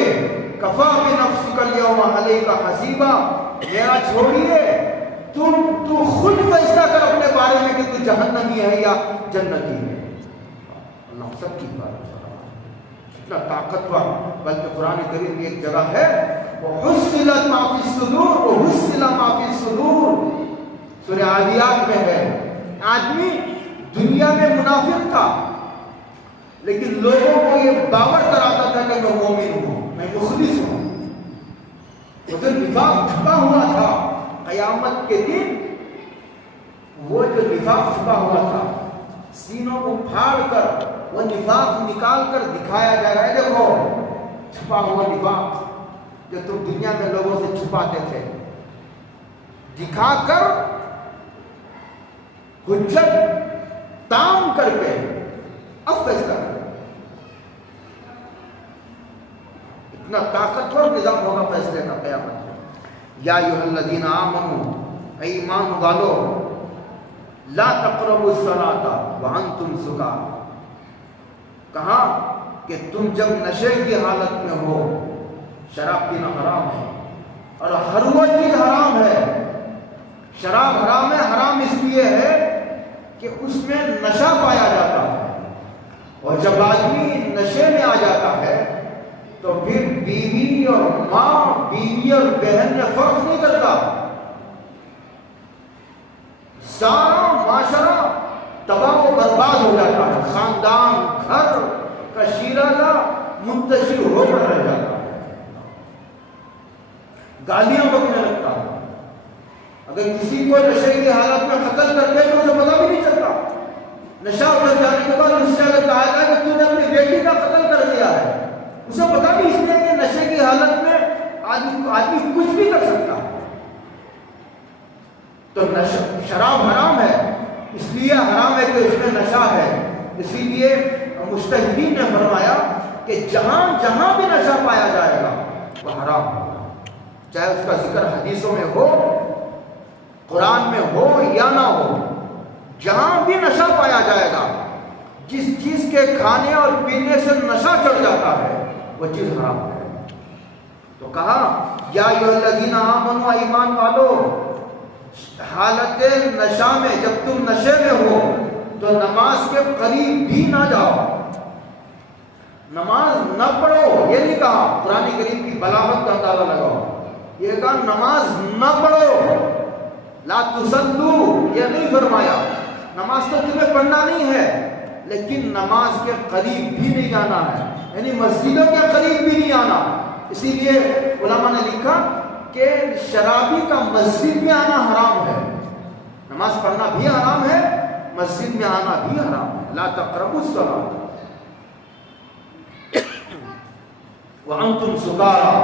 کفا بنفسک الیوم علیک حسیبا، میرا چھوڑیے، تو خود فیصلہ کر اپنے بارے میں کہ تو جہنمی ہے یا جنتی ہے۔ اللہ سب کی بات اتنا طاقتور، بلکہ قرآن کریم کی ایک جگہ ہے وَحُصِّلَتْ مَا فِي الصُّدُورِ وَحُصِّلَ مَا فِي الصُّدُورِ، سورہ عادیات میں ہے۔ آدمی دنیا میں منافق تھا، لیکن لوگوں کو یہ باور کراتا تھا کہ میں مومن ہوں، میں مخلص ہوں۔ ادھر نفاق چھپا ہوا تھا، قیامت کے دن وہ جو نفاق چھپا ہوا تھا سینوں کو پھاڑ کر وہ نفاق نکال کر دکھایا جائے گا۔ دیکھو چھپا ہوا نفاق جو تم دنیا میں لوگوں سے چھپاتے تھے، دکھا کر حجت تام کر کے اب فیصلہ کرو۔ اتنا طاقتور نظام ہوگا فیصلے کا قیامت میں۔ یا ایھا الذین آمنوا، اے ایمان والو، لا تقربوا الصلاۃ وانتم سکارى، کہا کہ تم جب نشے کی حالت میں ہو، شراب پینا حرام ہے اور ہر وہ چیز حرام ہے۔ شراب حرام ہے، حرام اس لیے ہے کہ اس میں نشہ پایا جاتا ہے، اور جب آدمی نشے میں آ جاتا ہے تو پھر بیوی اور ماں، بیوی اور بہن میں فرق نہیں کرتا، سارا معاشرہ تباہ و برباد ہو جاتا ہے، خاندان، گھر کا شیرازہ منتشر ہو کر رہ جاتا ہے، گالیاں بکنے لگتا ہے۔ اگر کسی کو نشے کی حالت میں قتل کر دے تو اسے پتہ بھی نہیں چلتا۔ نشہ اتر جانے کے بعد اس سے اگر کہا جائے کہ تو نے اپنی بیٹی کا قتل کر دیا ہے، اسے پتہ بھی اس لیے کہ نشے کی حالت میں آدمی کچھ بھی کر سکتا ہے۔ تو شراب حرام ہے، اس لیے حرام ہے کہ اس میں نشہ ہے۔ اسی لیے مجتہدین نے فرمایا کہ جہاں جہاں بھی نشہ پایا جائے گا وہ حرام ہوگا، چاہے اس کا ذکر حدیثوں میں ہو، قرآن میں ہو یا نہ ہو، جہاں بھی نشہ پایا جائے گا، جس چیز کے کھانے اور پینے سے نشہ چڑھ جاتا ہے وہ چیز حرام ہے۔ تو کہا یا ایھا الذین آمنوا، ایمان والو، حالت نشہ میں جب تم نشے میں ہو تو نماز کے قریب بھی نہ جاؤ، نماز نہ پڑھو۔ یہ نہیں کہا، قرآن کریم کی بلاغت کا اندازہ لگاؤ، یہ کہا نماز نہ پڑھو، لا تصلوا، یہ نہیں فرمایا نماز تو تمہیں پڑھنا نہیں ہے، لیکن نماز کے قریب بھی نہیں جانا ہے، یعنی مسجدوں کے قریب بھی نہیں آنا۔ اسی لیے علماء نے لکھا کہ شرابی کا مسجد میں آنا حرام ہے، نماز پڑھنا بھی حرام ہے، مسجد میں آنا بھی حرام ہے۔ لا تقربوا الصلاۃ وانتم سکارى،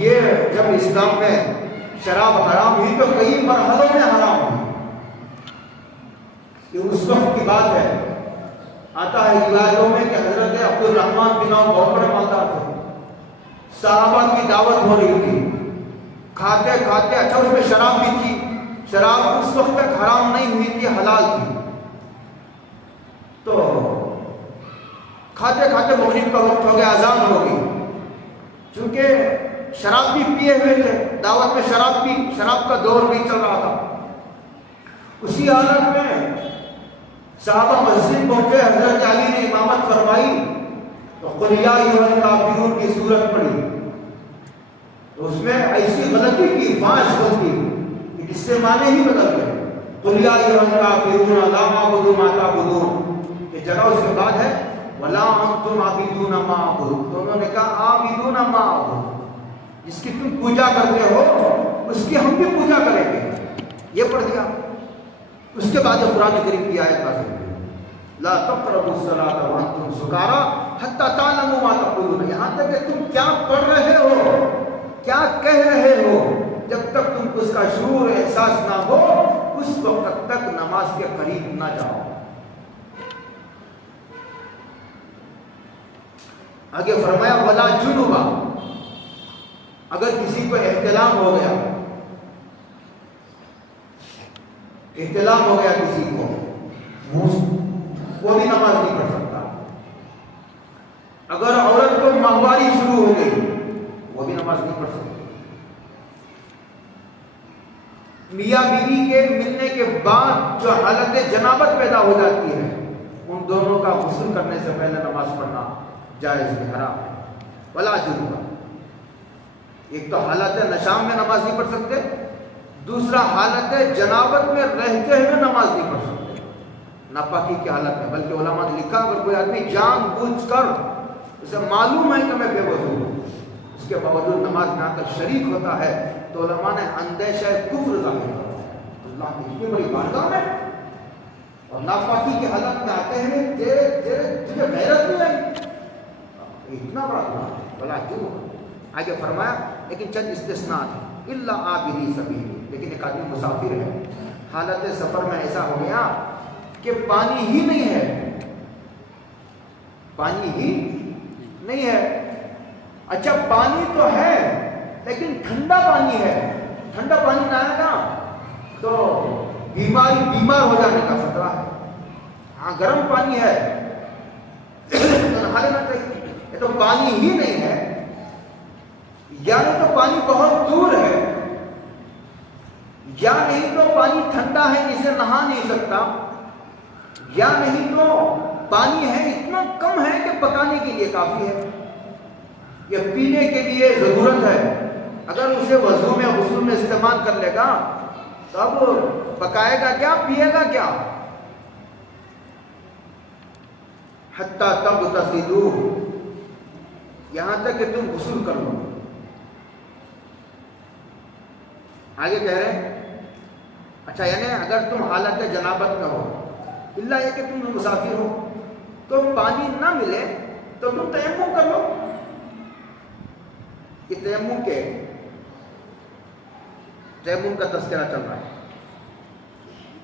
یہ جب اسلام میں شراب حرام ہوئی تو کئی مرحلوں میں حرام ہوئی، یہ اس وقت کی بات ہے۔ آتا ہے روایتوں میں کہ حضرت عبد الرحمن بن عوف بہت بڑے مالدار تھے، صحابہ کی دعوت ہو رہی تھی، کھاتے کھاتے، اچھا اس میں شراب بھی تھی، شراب اس وقت تک حرام نہیں ہوئی تھی، حلال تھی، تو کھاتے کھاتے مغرب کا وقت ہو گیا، اذان ہو گئی، چونکہ شراب بھی پیے ہوئے تھے، دعوت میں شراب پی، شراب کا دور بھی چل رہا تھا۔ اسی حالت میں صحابہ مسجد پہنچے، حضرت علی نے امامت فرمائی تو قل یا ایھا الکافرون کی سورت پڑھی، تو اس میں ایسی غلطی کی، فاحش غلطی کہ جس سے معنی ہی بدل گئے۔ قل یا ایھا الکافرون لا اعبد ما تعبدون، یہ جگہ اس کے بعد ہے ولا انتم عابدون ما اعبد، تو انہوں نے کہا عابدون ما اعبد، جس کی تم پوجا کرتے ہو اس کی ہم بھی پوجا کریں گے، یہ پڑھ دیا۔ اس کے بعد قرآن کریم کی آیت نازل ہوئی لا تقربوا الصلاۃ وانتم سکارى حتی تعلموا ما تقولون، یہاں تک کہ تم کیا پڑھ رہے ہو، کیا کہہ رہے ہو، جب تک تم کو اس کا شعور احساس نہ ہو اس وقت تک نماز کے قریب نہ جاؤ۔ آگے فرمایا ولا جنبا، اگر کسی کو احتلام ہو گیا، احتلام ہو گیا کسی کو، وہ بھی نماز نہیں پڑھ سکتا۔ اگر عورت کو ماہواری شروع ہو گئی وہ بھی نماز نہیں پڑھ سکتی۔ میاں بیوی کے ملنے کے بعد جو حالت جنابت پیدا ہو جاتی ہے، ان دونوں کا غسل کرنے سے پہلے نماز پڑھنا جائز نہیں، حرام ہے۔ ولا جنبا، ایک تو حالت نشام میں نماز نہیں پڑھ سکتے، دوسرا حالت جنابت میں رہتے ہوئے نماز نہیں پڑھ سکتے، ناپاکی کی حالت میں۔ بلکہ علماء نے لکھا اگر کوئی آدمی جان بوجھ کر اسے معلوم ہے کہ میں بے وضو ہوں، اس کے باوجود نماز میں آ کر شریک ہوتا ہے تو علماء نے اندیشہ کفر ظاہر کرا ہے۔ اللہ کی اتنی بڑی بارگاہ میں اور ناپاکی کی حالت میں آتے ہیں، تجھے غیرت نہیں آئی، اتنا بڑا گناہ ہے۔ بلا کیوں؟ آگے فرمایا لیکن چند استثناء ہیں، الا عابری سبیل، لیکن ایک آدمی مسافر ہے، حالت سفر میں ایسا ہو گیا کہ پانی ہی نہیں ہے، پانی ہی نہیں ہے۔ اچھا پانی تو ہے لیکن ٹھنڈا پانی ہے، ٹھنڈا پانی نہ آئے گا تو بیمار ہو جانے کا خطرہ ہے۔ ہاں گرم پانی ہے تو نہا لینا چاہیے۔ یہ تو پانی ہی نہیں ہے، یا نہیں تو پانی بہت دور ہے، یا نہیں تو پانی ٹھنڈا ہے جسے نہا نہیں سکتا، یا نہیں تو پانی ہے اتنا کم ہے کہ پکانے کے لیے کافی ہے یا پینے کے لیے ضرورت ہے۔ اگر اسے وضو میں غسل میں استعمال کر لے گا تو اب پکائے گا کیا، پیے گا کیا؟ حتیٰ تغتسلوا، یہاں تک کہ تم غسل کر لو۔ آگے کہہ رہے ہیں اچھا یعنی اگر تم حالت جنابت میں ہو، اللہ یہ کہ تم مسافر ہو تو پانی نہ ملے تو تم تیمم کر لو۔ کہ تیمم کا تذکرہ چل رہا ہے،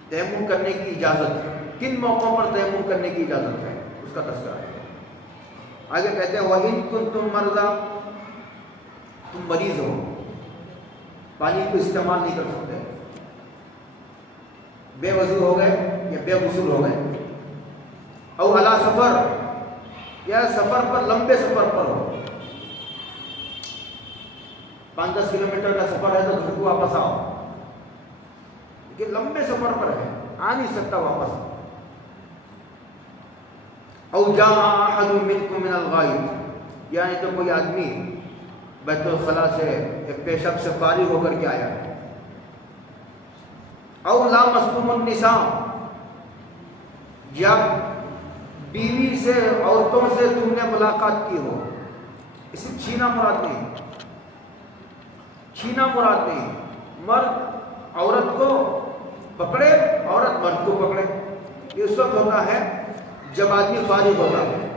تیمم کرنے کی اجازت، کن موقعوں پر تیمم کرنے کی اجازت ہے اس کا تذکرہ ہے۔ آگے کہتے ہیں وَإِن كُنتُم مَرْضَىٰ، تم مریض ہو، پانی کو استعمال نہیں کر سکتے، بے وضو ہو گئے یا بے غسل ہو گئے، او علی سفر، یا سفر پر لمبے سفر پر ہو، 5-10 کلومیٹر کا سفر ہے تو گھر کو واپس آؤ، لیکن لمبے سفر پر ہے آ نہیں سکتا واپس۔ او جاء احد منکم من الغائط، یعنی تو کوئی آدمی بیت الخلاء سے ایک پیشاب سے فارغ ہو کر کے آیا ہے۔ او لامستم النساء، یا بیوی سے عورتوں سے تم نے ملاقات کی ہو، اسے چھینا مراد نہیں، چھینا مراد نہیں، مرد عورت کو پکڑے، عورت مرد کو پکڑے، یہ اس وقت ہوتا ہے جب آدمی فارغ ہوتا ہے۔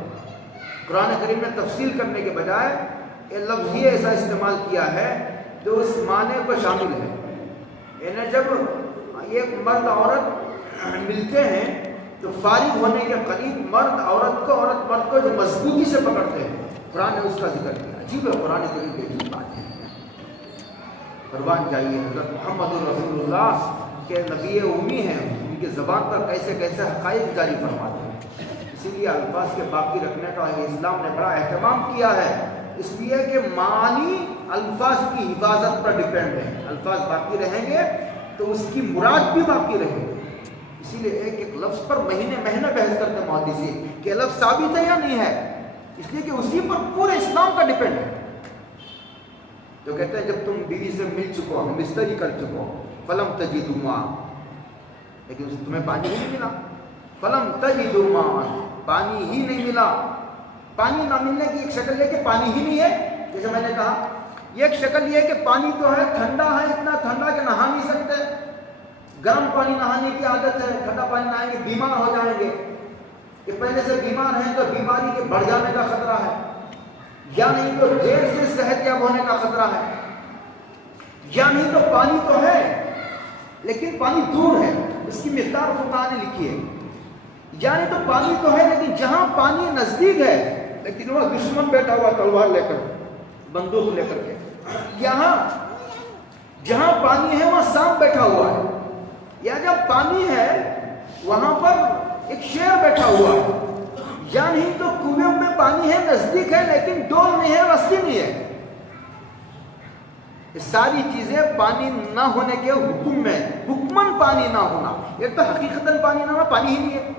قرآن کریم نے تفصیل کرنے کے بجائے یہ لفظ ہی ایسا استعمال کیا ہے جو اس معنی کو شامل ہے، یعنی جب ایک مرد عورت ملتے ہیں تو فارغ ہونے کے قریب مرد عورت کو، عورت مرد کو جو مضبوطی سے پکڑتے ہیں، قرآن نے اس کا ذکر کیا۔ عجیب ہے قرآن کریم کی عجیب بات ہے۔ قربان جائیے حضرت محمد رسول اللہ کے نبی امی ہیں، ان کی زبان پر کیسے کیسے حقائق جاری فرماتے ہیں۔ اسی لیے الفاظ کے باقی رکھنے کا اسلام نے بڑا اہتمام کیا ہے، اس لیے کہ معنی الفاظ کی حفاظت پر ڈیپینڈ ہے، الفاظ باقی رہیں گے تو اس کی مراد بھی باقی رہے گی۔ اسی لیے ایک ایک لفظ پر مہینے بحث کرتے محدثین کہ لفظ ثابت ہے یا نہیں ہے، اس لیے کہ اسی پر پورے اسلام کا ڈیپینڈ ہے۔ تو کہتے ہیں جب تم بیوی سے مل چکو، مستری کر چکو، فلم تجدوا ماء، لیکن تمہیں پانی ہی نہیں ملا، فلم تجدوا ماء، پانی ہی نہیں ملا۔ پانی نہ ملنے کی ایک شکل یہ کہ پانی ہی نہیں ہے، جیسے میں نے کہا، یہ ایک شکل یہ ہے کہ پانی تو ہے، ٹھنڈا ہے، اتنا ٹھنڈا کہ نہا نہیں سکتے، گرم پانی نہانے کی عادت ہے، ٹھنڈا پانی نہائیں گے بیمار ہو جائیں گے، کہ پہلے سے بیمار ہیں تو بیماری کے بڑھ جانے کا خطرہ ہے، یا نہیں تو دیر سے صحت یاب ہونے کا خطرہ ہے، یا نہیں تو پانی تو ہے لیکن پانی دور ہے، اس کی مقدار فقہاء نے لکھی ہے، یا نہیں تو پانی تو ہے لیکن جہاں پانی نزدیک ہے لیکن وہ دشمن بیٹھا ہوا تلوار لے کر, بندوق لے کر کے. یہاں جہاں پانی ہے وہاں سانپ بیٹھا ہوا ہے, یا جب پانی ہے وہاں پر ایک شیر بیٹھا ہوا ہے. یا نہیں تو کنویں میں پانی ہے, نزدیک ہے, لیکن ڈول نہیں ہے, رسی نہیں ہے. یہ ساری چیزیں پانی نہ ہونے کے حکم میں, حکمن پانی نہ ہونا. یہ تو حقیقتاً پانی نہ ہونا, پانی ہی نہیں ہے.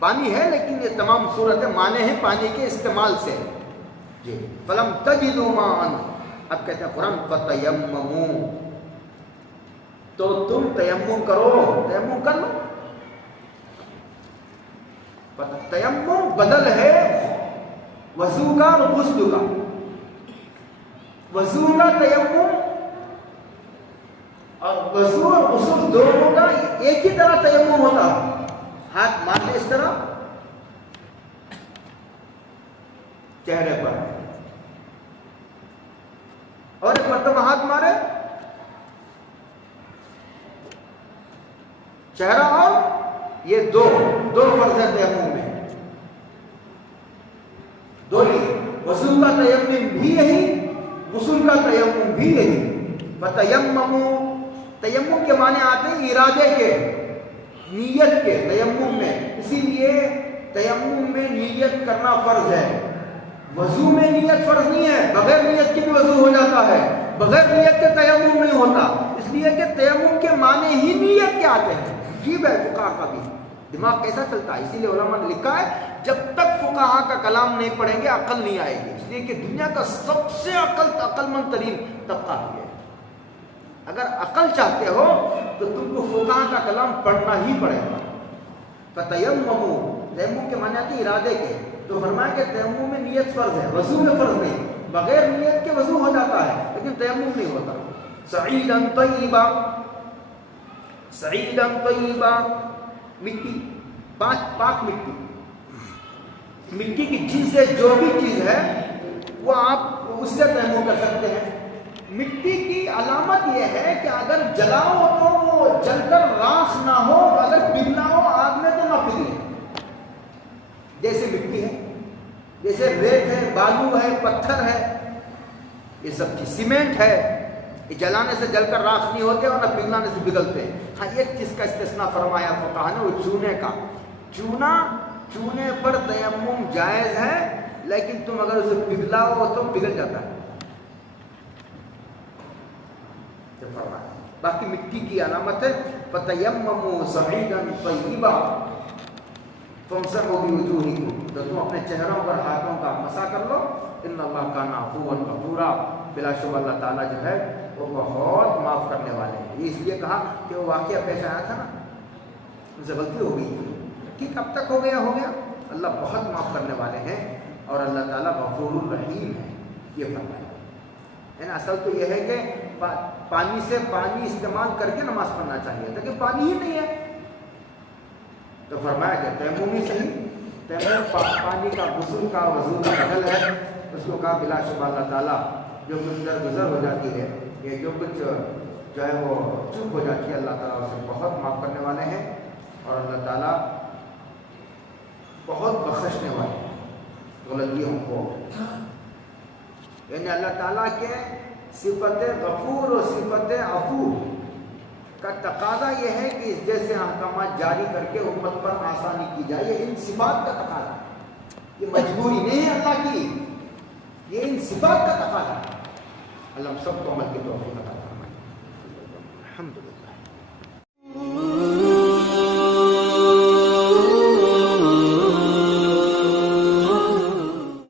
پانی ہے لیکن یہ تمام صورتیں مانے ہیں پانی کے استعمال سے. جی فلم تجدوا ماء, اب کہتے ہیں قرآن فتیمموا, تو تم تیمم کرو, تیمم کر لو. تیمم بدل ہے وضو کا اور غسل کا. وضو کا تیمم اور وضو اور غسل دونوں کا ایک ہی طرح تیمم ہوتا ہے. ہاتھ مار لے اس طرح چہرے پر, اور ایک مرتبہ ہاتھ مارے چہرہ, اور یہ دو فرض ہیں تیمم میں, دو ہی. وضو کا تیمم بھی یہی, غسل کا تیمم بھی یہی. فتیمموا, تیمم کے معنی آتے ہیں ارادے کے, نیت کے. تیمم میں اسی لیے تیمم میں نیت کرنا فرض ہے. وضو میں نیت فرض نہیں ہے, بغیر نیت کے بھی وضو ہو جاتا ہے, بغیر نیت کے تیمم نہیں ہوتا. اس لیے کہ تیمم کے معنی ہی نیت کے آتے ہیں. عجیب ہے فقہا کا بھی دماغ کیسا چلتا ہے. اسی لیے علماء نے لکھا ہے جب تک فقہا کا کلام نہیں پڑھیں گے عقل نہیں آئے گی. اس لیے کہ دنیا کا سب سے عقل مند ترین طبقہ ہے. اگر عقل چاہتے ہو تو تم کو فقہا کا کلام پڑھنا ہی پڑے گا. فتیمموا, تیمم کے معنی آتے ہیں ارادے کے. تو فرمایا کہ تیمم میں نیت فرض ہے, وضو میں فرض نہیں. بغیر نیت کے وضو ہو جاتا ہے لیکن تیمم نہیں ہوتا. سعیدا طیبا, سعیدا طیبا, مٹی, پاک مٹی. مٹی کی جنس سے جو بھی چیز ہے وہ آپ اس سے تیمم کر سکتے ہیں. مٹی کی علامت یہ ہے کہ اگر جلاؤ تو وہ جل کر راکھ نہ ہو, اگر پگھلاؤ آگ میں تو نہ پگھلے. جیسے مٹی ہے, جیسے ریت ہے, بالو ہے, پتھر ہے, یہ سب چیز, سیمنٹ ہے, یہ جلانے سے جل کر راکھ نہیں ہوتے اور نہ پگھلانے سے پگھلتے ہیں. ہاں ایک چیز کا استثناء فرمایا فقہا نے, وہ چونے کا. چونے پر تیمم جائز ہے, لیکن تم اگر اسے پگھلاؤ تو پگھل جاتا ہے. باقی مٹی کی علامت ہے فتیمموا صعیدا طیبا فامسحوا بوجوہکم, تو تم اپنے چہروں پر ہاتھوں کا مسح کر لو. ان اللہ کان عفوا غفورا, بلا شبہ اللہ تعالیٰ جو ہے وہ بہت معاف کرنے والے ہیں. یہ اس لیے کہا کہ وہ واقعہ پیش آیا تھا نا, ان سے غلطی ہو گئی تھی, ٹھیک اب تک ہو گیا. اللہ بہت معاف کرنے والے ہیں اور اللہ تعالیٰ غفور الرحیم ہے. یہ فرمایا ہے نا. اصل تو یہ ہے کہ پانی سے پانی استعمال کر کے نماز پڑھنا چاہیے تھا, کہ پانی ہی نہیں ہے. تو فرمایا کہ تیمم ہی صحیح, تیمم پانی کا, غسل کا, وضو کا بدل ہے. اس کو کہا بلا شبہ اللہ تعالیٰ جو کچھ درگزر ہو جاتی ہے, یہ جو کچھ جو ہے وہ چوک ہو جاتی ہے, اللہ تعالیٰ اسے بہت معاف کرنے والے ہیں اور اللہ تعالیٰ بہت بخشنے والے ہیں غلطیوں کو. یعنی اللہ تعالیٰ کے صفت غفور اور صفت عفو کا تقاضا یہ ہے کہ اس جیسے احکامات جاری کر کے امت پر آسانی کی جائے. یہ ان صفات کا تقاضا ہے, یہ مجبوری نہیں ہے اللہ کی, یہ ان صفات کا تقاضا ہے. اللہ سب کو عمل کی توفیق عطا فرمائے. الحمدللہ.